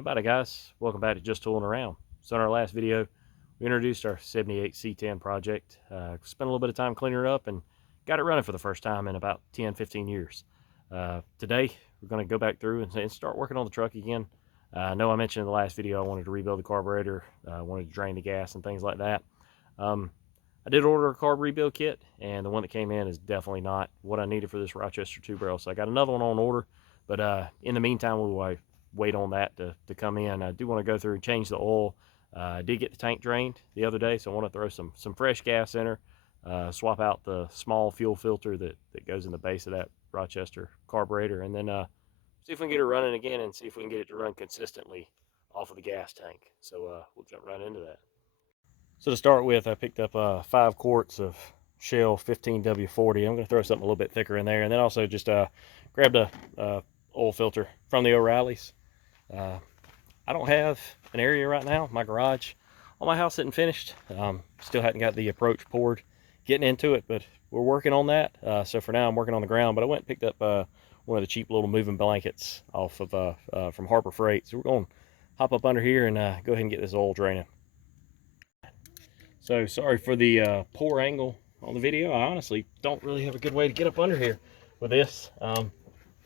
How about it, guys? Welcome back to Just Tooling Around. So in our last video, we introduced our 78 C10 project. Spent a little bit of time cleaning her up and got it running for the first time in about 10-15 years. Today, we're going to go back through and start working on the truck again. I know I mentioned in the last video I wanted to rebuild the carburetor, wanted to drain the gas and things like that. I did order a carb rebuild kit, and the one that came in is definitely not what I needed for this Rochester 2 barrel. So I got another one on order, but in the meantime, we'll wait on that to come in. I do want to go through and change the oil. I did get the tank drained the other day, so I want to throw some fresh gas in her, swap out the small fuel filter that goes in the base of that Rochester carburetor, and then see if we can get her running again and see if we can get it to run consistently off of the gas tank. So we'll jump right into that. So to start with, I picked up 5 quarts of Shell 15W40. I'm going to throw something a little bit thicker in there, and then also just grabbed a oil filter from the O'Reilly's. I don't have an area right now. My garage on my house isn't finished. Still hadn't got the approach poured, getting into it, but we're working on that. So for now, I'm working on the ground. But I went and picked up one of the cheap little moving blankets off of from Harbor Freight. So we're going to hop up under here and go ahead and get this oil draining. So sorry for the poor angle on the video. I honestly don't really have a good way to get up under here with this.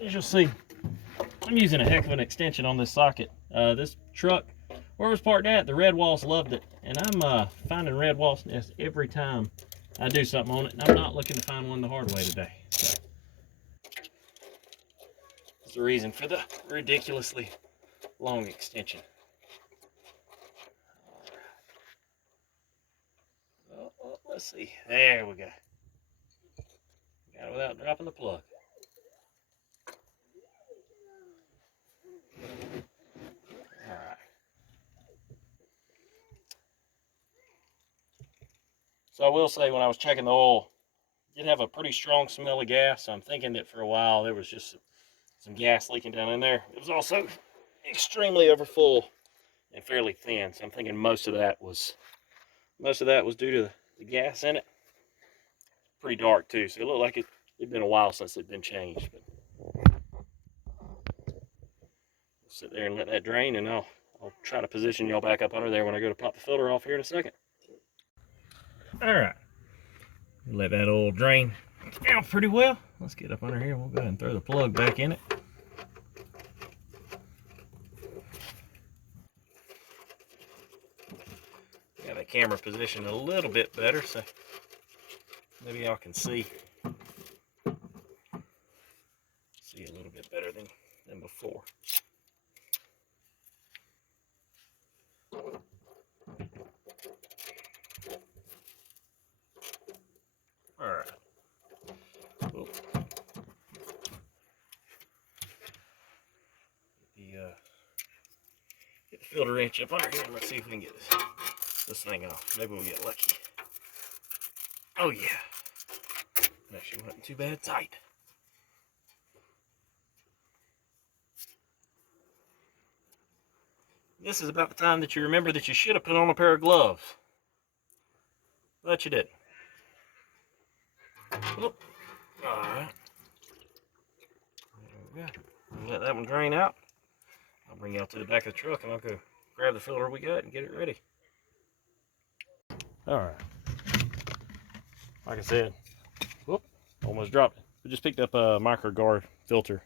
As you'll see, I'm using a heck of an extension on this socket. This truck, where it was parked at, the red walls loved it, and I'm finding red walls nests every time I do something on it, and I'm not looking to find one the hard way today. So that's the reason for the ridiculously long extension. Well, let's see. There we go. Got it without dropping the plug. Alright. So I will say, when I was checking the oil, it did have a pretty strong smell of gas. So I'm thinking that for a while there was just some gas leaking down in there. It was also extremely overfull and fairly thin. So I'm thinking most of that was due to the gas in it. Pretty dark too, so it looked like it'd been a while since it'd been changed. But we'll sit there and let that drain, and I'll try to position y'all back up under there when I go to pop the filter off here in a second. All right, let that oil drain down pretty well. Let's get up under here. We'll go ahead and throw the plug back in it. Got that camera positioned a little bit better, so maybe y'all can see a little bit better than before. All right. Cool. Get the filter wrench up under here, and let's see if we can get this thing off. Maybe we'll get lucky. Oh yeah. Actually wasn't too bad tight. This is about the time that you remember that you should have put on a pair of gloves, but you didn't. Whoop. All right. There we go. Let that one drain out. I'll bring you out to the back of the truck, and I'll go grab the filter we got and get it ready. All right. Like I said, whoop, almost dropped it. We just picked up a micro guard filter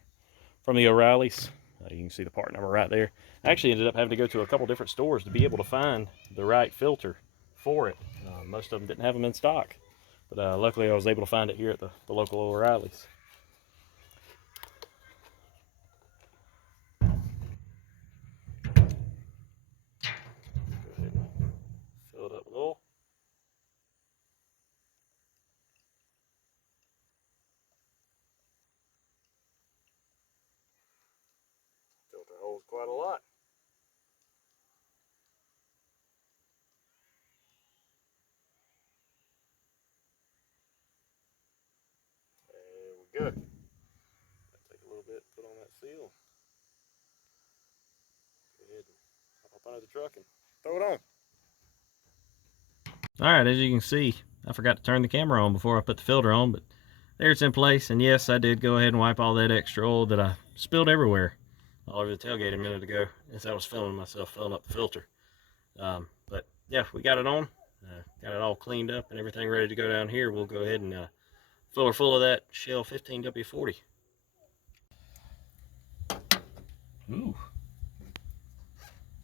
from the O'Reilly's. You can see the part number right there. I actually ended up having to go to a couple different stores to be able to find the right filter for it. Most of them didn't have them in stock, but luckily I was able to find it here at the local O'Reilly's. Go ahead and fill it up with oil. Filter holds quite a lot. There we go. Take a little bit, put on that seal. Go ahead and hop up under the truck and throw it on. All right, as you can see, I forgot to turn the camera on before I put the filter on, but there it's in place. And yes, I did go ahead and wipe all that extra oil that I spilled everywhere all over the tailgate a minute ago as I was filming myself filling up the filter. But yeah, we got it on. Got it all cleaned up and everything ready to go down here. We'll go ahead and fill her full of that Shell 15W40. Ooh,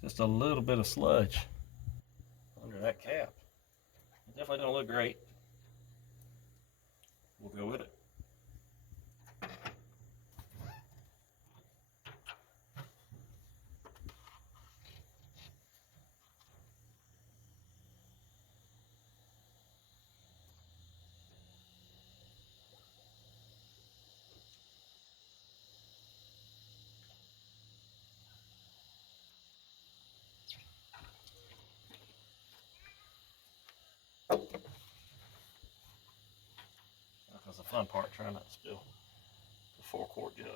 just a little bit of sludge under that cap. It definitely don't look great. We'll go with it. That's the fun part, trying not to spill the 4-quart jug.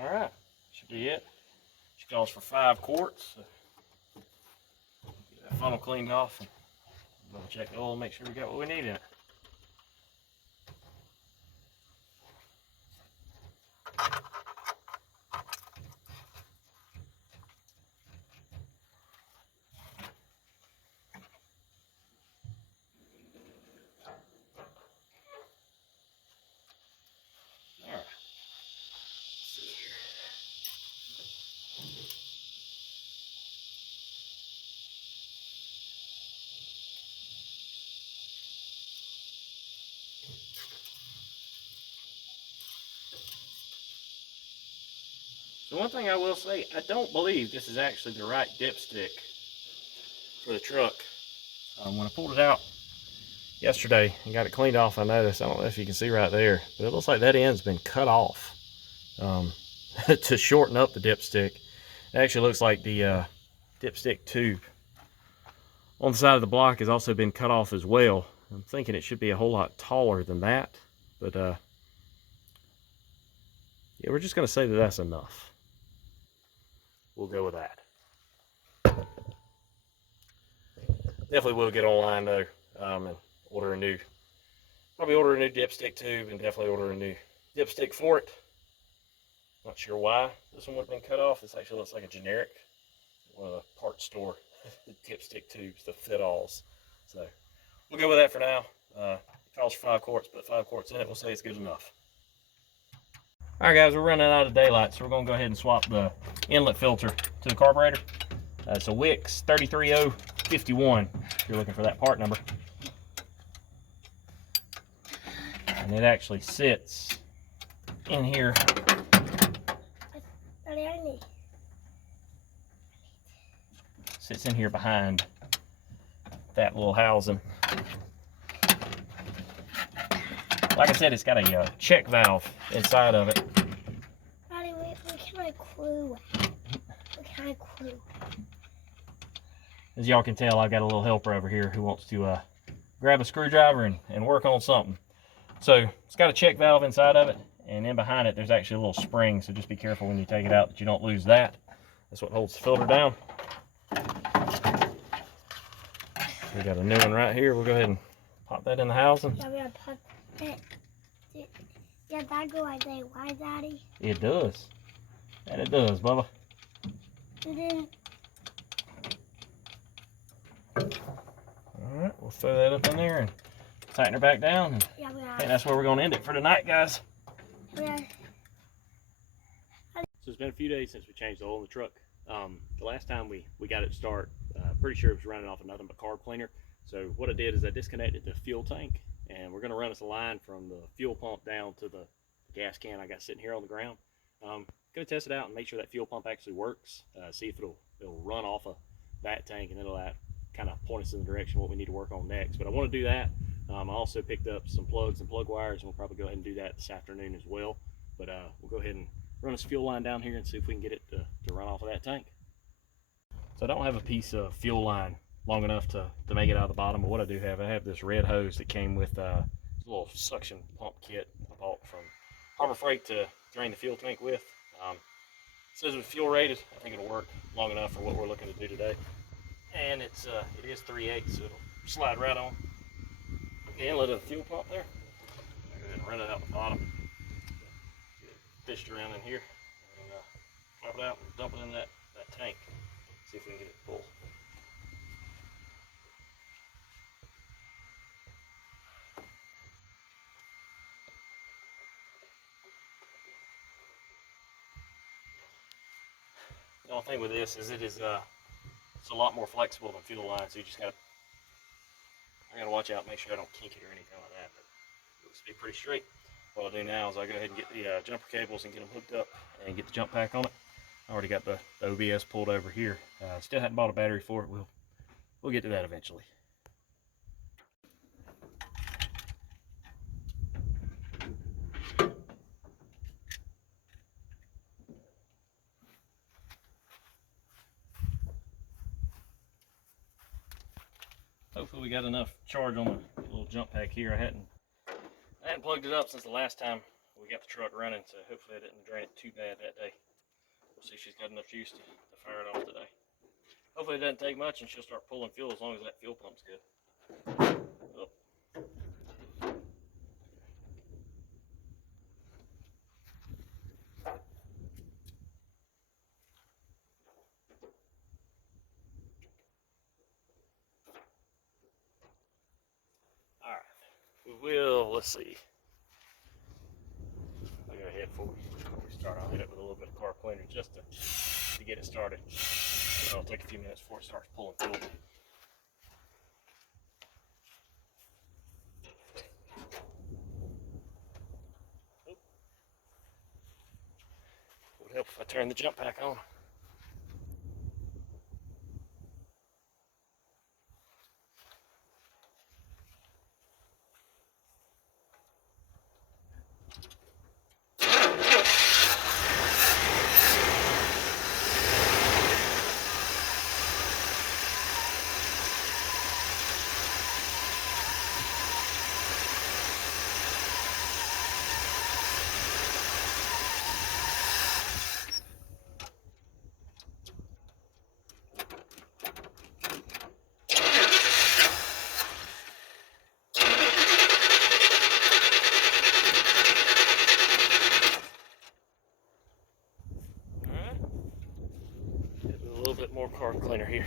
All right, should be it. She calls for 5 quarts. So get that funnel cleaned off and we'll check the oil and make sure we got what we need in it. All right. Let's see here. So one thing I will say, I don't believe this is actually the right dipstick for the truck. When I pulled it out yesterday and got it cleaned off, I noticed, I don't know if you can see right there, but it looks like that end's been cut off to shorten up the dipstick. It actually looks like the dipstick tube on the side of the block has also been cut off as well. I'm thinking it should be a whole lot taller than that, but yeah, we're just going to say that that's enough. We'll go with that. Definitely will get online though, and order a new, probably order a new dipstick tube and definitely order a new dipstick for it. Not sure why this one would have been cut off. This actually looks like a generic, one of the parts store dipstick tubes, the fit-alls. So we'll go with that for now. It calls for 5 quarts, but 5 quarts in it, we'll say it's good enough. All right, guys, we're running out of daylight, so we're going to go ahead and swap the inlet filter to the carburetor. It's a Wix 33051, if you're looking for that part number. And it actually sits in here. Sits in here behind that little housing. Like I said, it's got a check valve inside of it. Daddy, where can I clue? Where can I clue? As y'all can tell, I've got a little helper over here who wants to grab a screwdriver and work on something. So it's got a check valve inside of it, and in behind it there's actually a little spring, so just be careful when you take it out that you don't lose that. That's what holds the filter down. We got a new one right here. We'll go ahead and pop that in the housing. Yeah, we gotta put that. Yeah, that go like that. Why, Daddy? It does. And it does, Bubba. And then. Alright, we'll throw that up in there and tighten her back down. And Yeah, we I think that's where we're going to end it for tonight, guys. Yeah. So it's been a few days since we changed the oil in the truck. The last time we got it to start, pretty sure it was running off of nothing but carb cleaner. So what I did is I disconnected the fuel tank, and we're going to run us a line from the fuel pump down to the gas can I got sitting here on the ground. Going to test it out and make sure that fuel pump actually works. See if it'll run off of that tank, and it'll kind of point us in the direction of what we need to work on next. But I want to do that. I also picked up some plugs and plug wires, and we'll probably go ahead and do that this afternoon as well. But we'll go ahead and run this fuel line down here and see if we can get it to run off of that tank. So I don't have a piece of fuel line long enough to make it out of the bottom. But what I do have, I have this red hose that came with a little suction pump kit I bought from Harbor Freight to drain the fuel tank with. It says it's fuel rated. I think it'll work long enough for what we're looking to do today. And it is 3/8, so it'll slide right on the inlet of the fuel pump there. I'll go ahead and run it out the bottom. Get it fished around in here and flap it out and dump it in that tank. See if we can get it full. The only thing with this is it's a lot more flexible than fuel line, so you just gotta watch out, make sure I don't kink it or anything like that. But it looks to be pretty straight. What I'll do now is I'll go ahead and get the jumper cables and get them hooked up and get the jump pack on it. I already got the OBS pulled over here. Still hadn't bought a battery for it. We'll get to that eventually. Hopefully we got enough charge on the little jump pack here. I hadn't plugged it up since the last time we got the truck running, so hopefully I didn't drain it too bad that day. We'll see if she's got enough juice to fire it off today. Hopefully it doesn't take much and she'll start pulling fuel as long as that fuel pump's good. Oh. Let's see. I'll go ahead before we start. I'll hit it with a little bit of carb cleaner just to get it started. It'll take a few minutes before it starts pulling fuel. Would help if I turn the jump pack on. More carb cleaner here.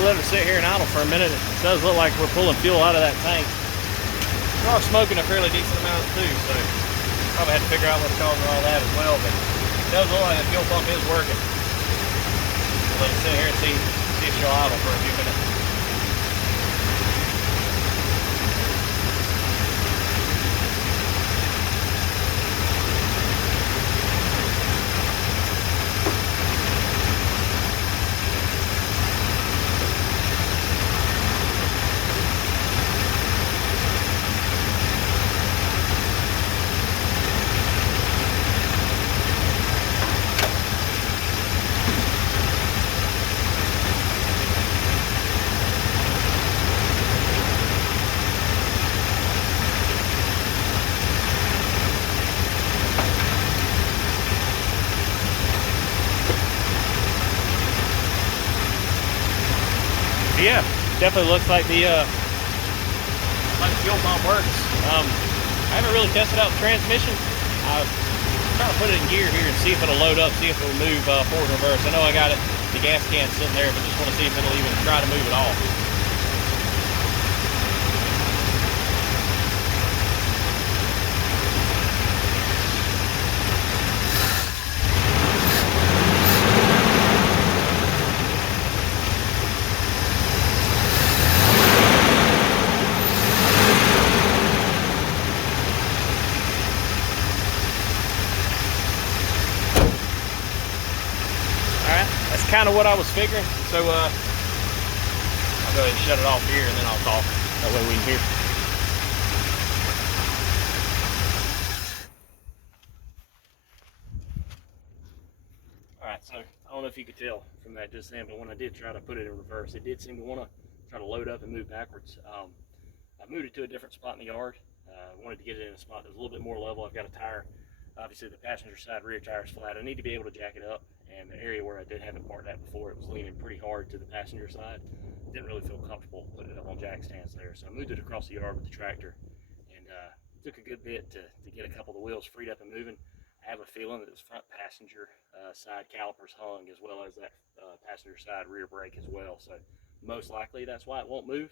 Let it sit here and idle for a minute. It does look like we're pulling fuel out of that tank. We are smoking a fairly decent amount too, so probably had to figure out what's causing all that as well, but it does look like the fuel pump is working. We'll let it sit here and see if she'll idle for a few minutes. Yeah, definitely looks like the fuel pump works. I haven't really tested out the transmission. I'm trying to put it in gear here and see if it'll load up, see if it'll move forward and reverse. I know I got the gas can sitting there, but just want to see if it'll even try to move at all. That's kind of what I was figuring. So I'll go ahead and shut it off here and then I'll talk. That way we can hear. Alright, so I don't know if you could tell from that just then, but when I did try to put it in reverse, it did seem to want to try to load up and move backwards. I moved it to a different spot in the yard. Wanted to get it in a spot that was a little bit more level. I've got a tire. Obviously the passenger side rear tire is flat. I need to be able to jack it up, and the area where I did have it parked at before, it was leaning pretty hard to the passenger side. Didn't really feel comfortable putting it up on jack stands there, so I moved it across the yard with the tractor, and took a good bit to get a couple of the wheels freed up and moving. I have a feeling that this front passenger side calipers hung, as well as that passenger side rear brake as well, so most likely that's why it won't move.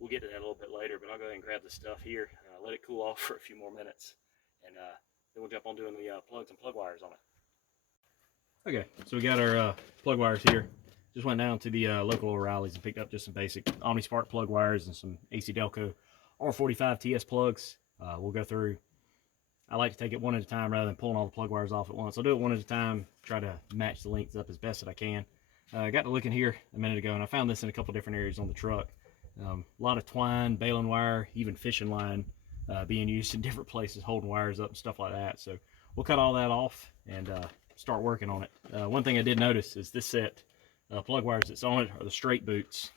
We'll get to that a little bit later, but I'll go ahead and grab the stuff here, let it cool off for a few more minutes, and then we'll jump on doing the plugs and plug wires on it. Okay, so we got our plug wires here. Just went down to the local O'Reilly's and picked up just some basic OmniSpark plug wires and some AC Delco R45 TS plugs. We'll go through. I like to take it one at a time rather than pulling all the plug wires off at once. I'll do it one at a time, try to match the lengths up as best that I can. I got to looking here a minute ago, and I found this in a couple different areas on the truck. A lot of twine, baling wire, even fishing line being used in different places, holding wires up and stuff like that. So we'll cut all that off and start working on it. One thing I did notice is this set plug wires that's on it are the straight boots,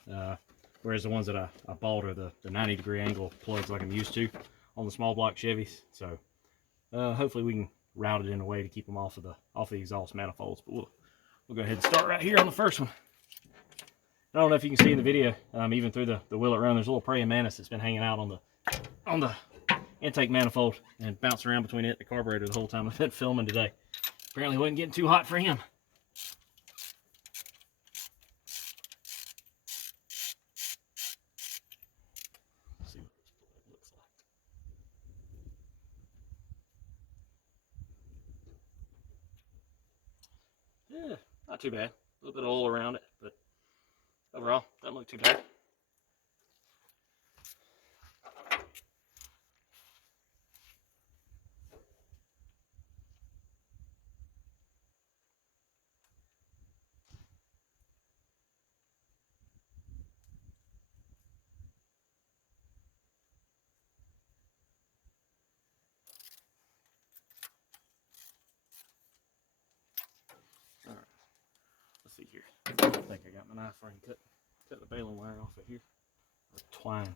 whereas the ones that I bought are the 90-degree angle plugs like I'm used to on the small block Chevys. So hopefully we can route it in a way to keep them off of the exhaust manifolds. But we'll go ahead and start right here on the first one. I don't know if you can see in the video, even through the wheel it run, there's a little praying mantis that's been hanging out on the intake manifold and bouncing around between it and the carburetor the whole time I've been filming today. Apparently it wasn't getting too hot for him. Let's see what this plug looks like. Yeah, not too bad. A little bit of oil around it, but overall, doesn't look too bad. All right, let's see here. I think I got my knife where I can cut the baling wire off of here. Or twine.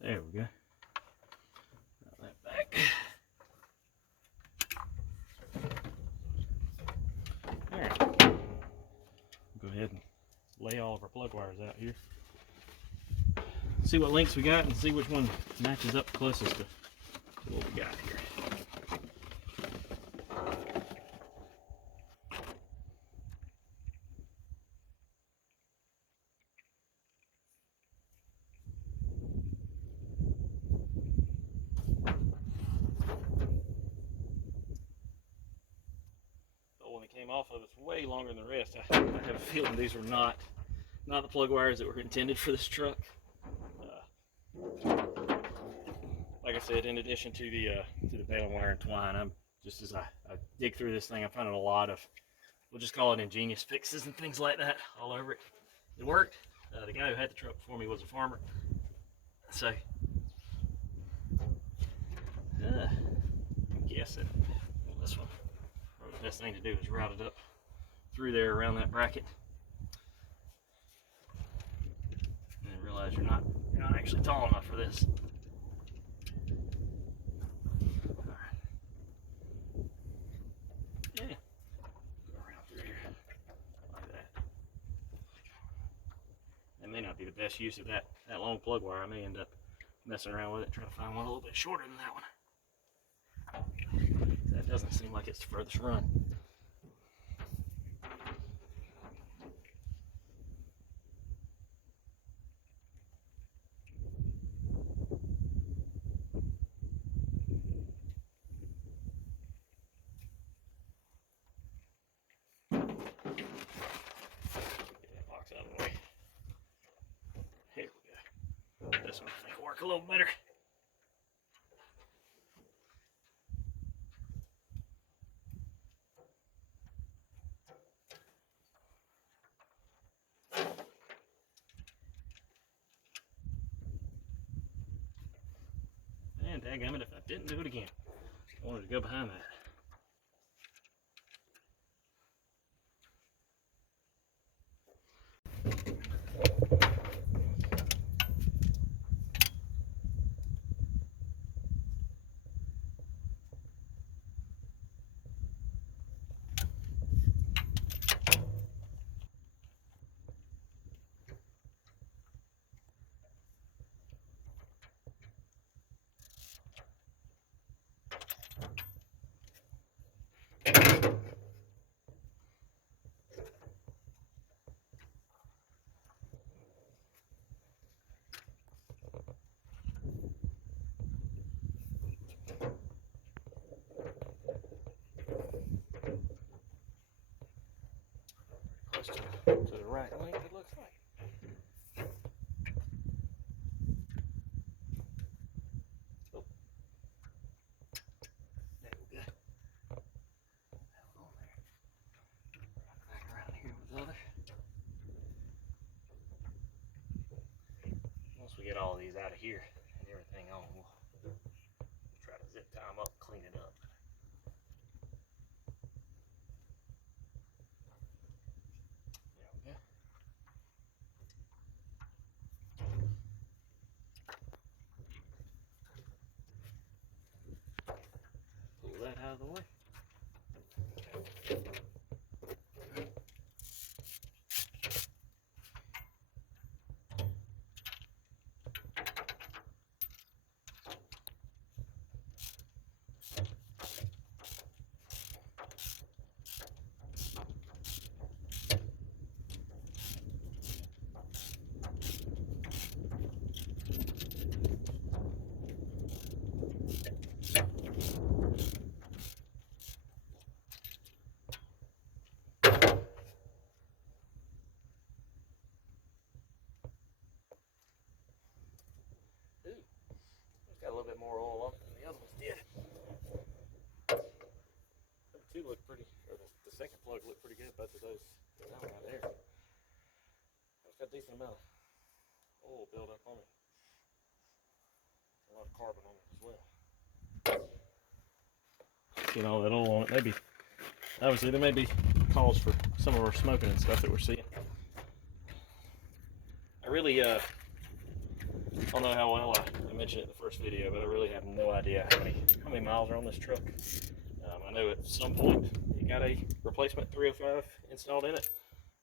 There we go. Got that back. Alright. Go ahead and lay all of our plug wires out here. See what lengths we got and see which one matches up closest to what we got here. Came off of it's way longer than the rest. I have a feeling these were not the plug wires that were intended for this truck. Like I said, in addition to the baling wire and twine, I'm just as I dig through this thing, I'm finding a lot of, we'll just call it ingenious fixes and things like that all over it. It worked. The guy who had the truck before me was a farmer, so I'm guessing this one. The best thing to do is route it up through there around that bracket, and then realize you're not not actually tall enough for this. Alright. Yeah. Around through here. Like that. That may not be the best use of that long plug wire. I may end up messing around with it, trying to find one a little bit shorter than that one. That doesn't seem like it's the furthest run. Out of the way. Here we go. This one I think will work a little better. And dadgummit, if I didn't do it again, I wanted to go behind that. Close to the right length, it looks like. Oh. There we go. That one on there. Back around here with the other. Once we get all of these out of here and everything on, we'll try to zip tie them up, clean it up. There we go. Pull that out of the way. It's got a little bit more oil on it than the other ones did. Number two looked pretty, or the second plug looked pretty good, both of those. That one right there. It's got a decent amount of oil build up on it. A lot of carbon on it as well. Seeing all that oil on it, maybe, obviously there may be cause for some of our smoking and stuff that we're seeing. I really, I don't know how well I mentioned it in the first video, but I really have no idea how many miles are on this truck. I know at some point it got a replacement 305 installed in it.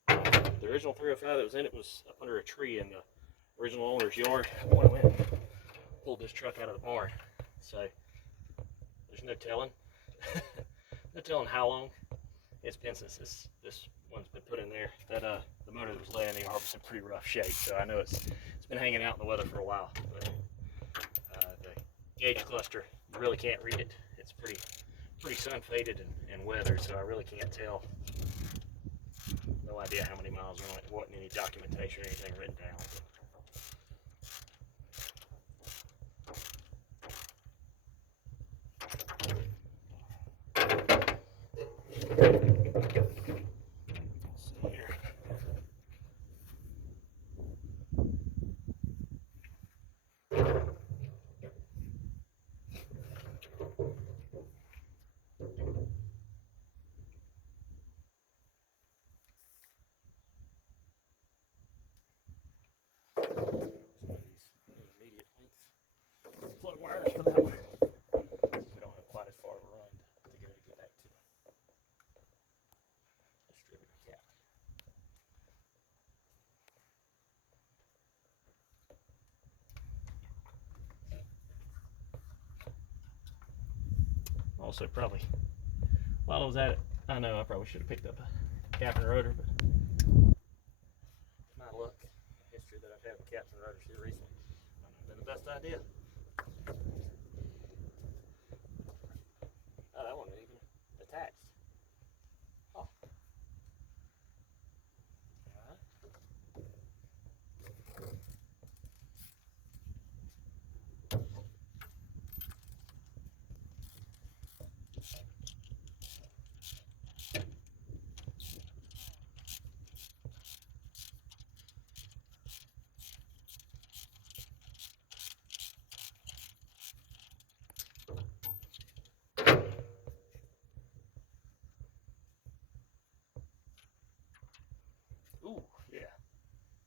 The original 305 that was in it was up under a tree in the original owner's yard when I went and pulled this truck out of the barn. So there's no telling, no telling how long it's been since this one's been put in there. That the motor that was laying in the yard was in pretty rough shape, so I know it's been hanging out in the weather for a while. But the gauge cluster, you really can't read it. It's pretty sun faded and weathered, so I really can't tell. No idea how many miles are on it. There wasn't any documentation or anything written down. plug wires for that one. We don't have quite as far of a run to get back to the distributor cap. Also, probably while I was at it, I know I probably should have picked up a cap and rotor, but my luck, the history that I've had with caps and rotors here recently, might not have been the best idea. Oh, that one ain't even attached. Oh. Alright. Ooh, yeah.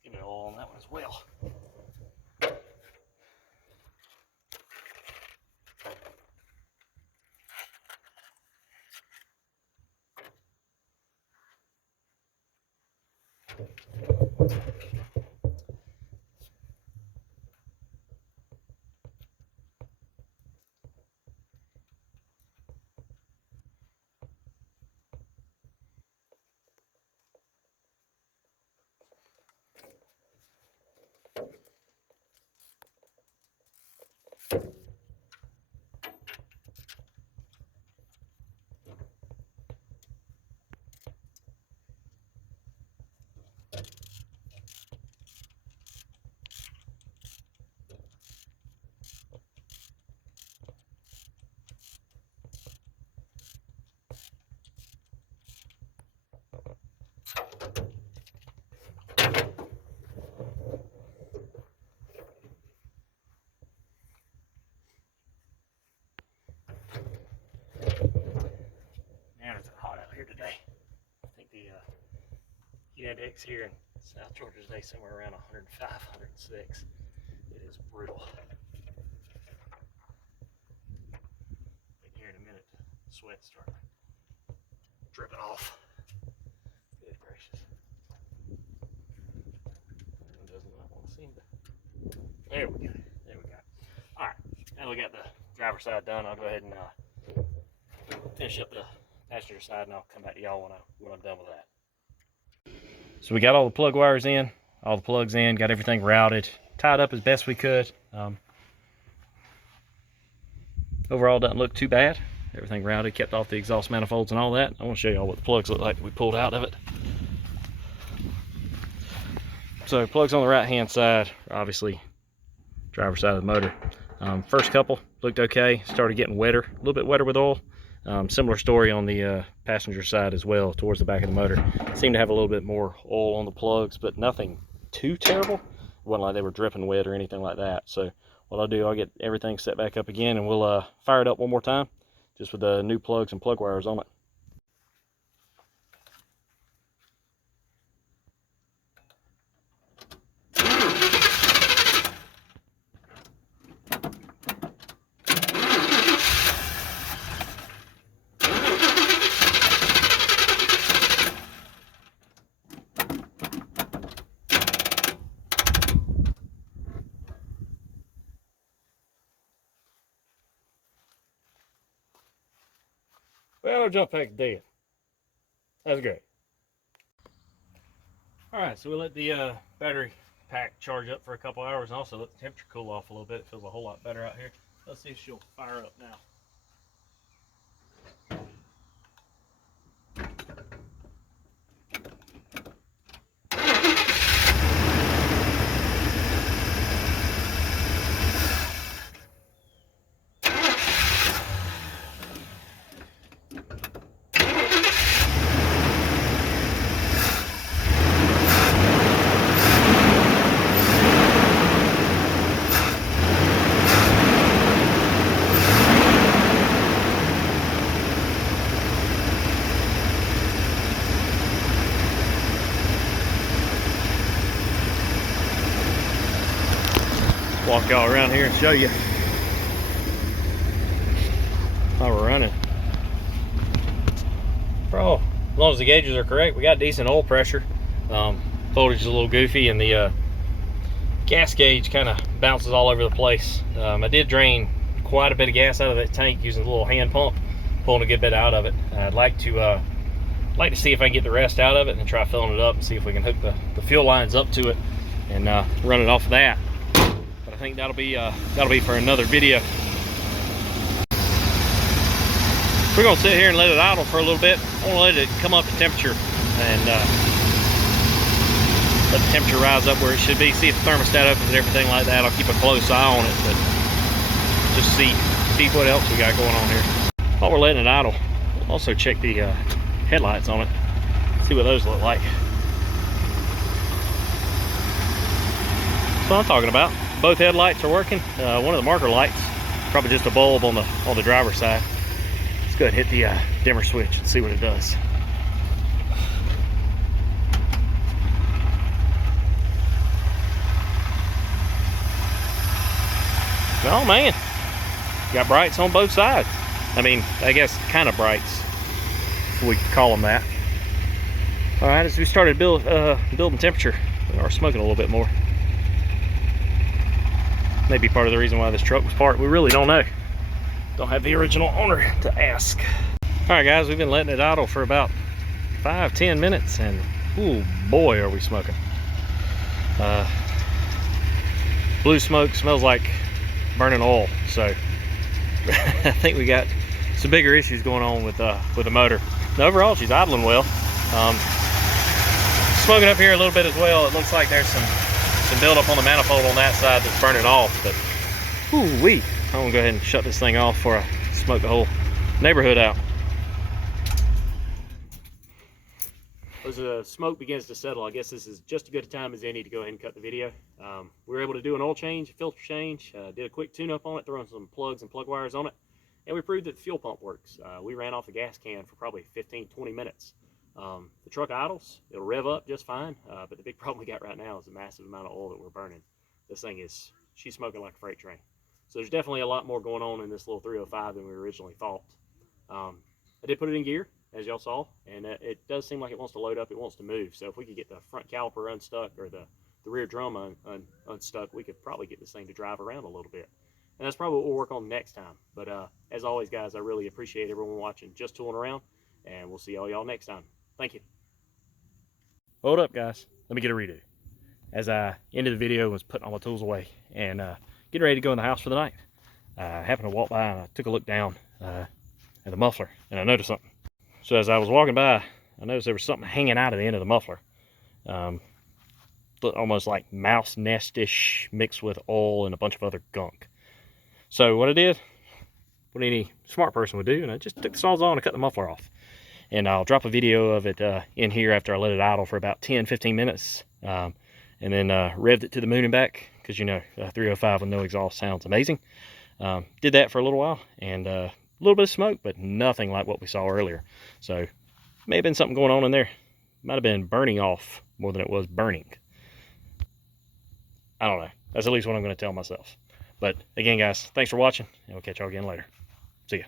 Give me oil on that one as well. Man, it's hot out here today. I think the heat index here in South Georgia today somewhere around 105, 106. It is brutal. In here in a minute, sweat start dripping off. Good gracious. It does not want to seem to. There we go. There we go. All right. Now we got the driver's side done. I'll go ahead and finish up the passenger side, and I'll come back to y'all when I'm done with that. So we got all the plug wires in, all the plugs in, got everything routed, tied up as best we could. Overall, doesn't look too bad. Everything routed, kept off the exhaust manifolds and all that. I want to show y'all what the plugs look like that we pulled out of it. So plugs on the right hand side are obviously driver's side of the motor. First couple looked okay, started getting wetter, a little bit wetter with oil. Similar story on the passenger side as well, towards the back of the motor. Seemed to have a little bit more oil on the plugs, but nothing too terrible. It wasn't like they were dripping wet or anything like that. So what I'll do, I'll get everything set back up again, and we'll fire it up one more time, just with the new plugs and plug wires on it. Well, our jump pack's dead. That's great. Alright, so we'll let the battery pack charge up for a couple hours, and also let the temperature cool off a little bit. It feels a whole lot better out here. Let's see if she'll fire up now. Walk y'all around here and show you. while we're running. Oh, as long as the gauges are correct, we got decent oil pressure. Voltage is a little goofy, and the gas gauge kind of bounces all over the place. I did drain quite a bit of gas out of that tank using a little hand pump, pulling a good bit out of it. I'd like to see if I can get the rest out of it and try filling it up and see if we can hook the fuel lines up to it and run it off of that. But I think that'll be for another video. We're gonna sit here and let it idle for a little bit. I want to let it come up to temperature and let the temperature rise up where it should be. See if the thermostat opens and everything like that. I'll keep a close eye on it, but just see what else we got going on here. While we're letting it idle, we'll also check the headlights on it. See what those look like. That's what I'm talking about. Both headlights are working. One of the marker lights, probably just a bulb on the driver's side. Let's go ahead and hit the dimmer switch and see what it does. Oh man, got brights on both sides. I mean, I guess kind of brights, if we could call them that. All right, as we started building temperature, we are smoking a little bit more. Maybe part of the reason why this truck was parked. We really don't know. Don't have the original owner to ask. All right, guys, we've been letting it idle for about 5-10 minutes, and oh boy, are we smoking. Blue smoke smells like burning oil, so I think we got some bigger issues going on with the motor. Now, overall, she's idling well. Smoking up here a little bit as well. It looks like there's some buildup on the manifold on that side that's burning off, but whoo-wee. I'm gonna go ahead and shut this thing off before I smoke the whole neighborhood out. As the smoke begins to settle, I guess this is just as good a time as any to go ahead and cut the video. We were able to do an oil change, a filter change, did a quick tune-up on it, throwing some plugs and plug wires on it, and we proved that the fuel pump works. We ran off a gas can for probably 15-20 minutes. The truck idles, it'll rev up just fine, but the big problem we got right now is the massive amount of oil that we're burning. This thing she's smoking like a freight train. So there's definitely a lot more going on in this little 305 than we originally thought. I did put it in gear, as y'all saw, and it does seem like it wants to load up, it wants to move. So if we could get the front caliper unstuck or the rear drum unstuck, we could probably get this thing to drive around a little bit. And that's probably what we'll work on next time. But as always, guys, I really appreciate everyone watching Just Tooling Around, and we'll see all y'all next time. Thank you. Hold up, guys. Let me get a redo. As I ended the video and was putting all my tools away and getting ready to go in the house for the night, I happened to walk by and I took a look down at the muffler, and I noticed something. So as I was walking by, I noticed there was something hanging out of the end of the muffler. Looked almost like mouse nest-ish mixed with oil and a bunch of other gunk. So what I did, what any smart person would do, and I just took the Sawzall and cut the muffler off. And I'll drop a video of it in here after I let it idle for about 10-15 minutes. And then revved it to the moon and back, because you know, 305 with no exhaust sounds amazing. Did that for a little while, and a little bit of smoke, but nothing like what we saw earlier. So may have been something going on in there. Might have been burning off more than it was burning. I don't know. That's at least what I'm going to tell myself. But again, guys, thanks for watching, and we'll catch y'all again later. See ya.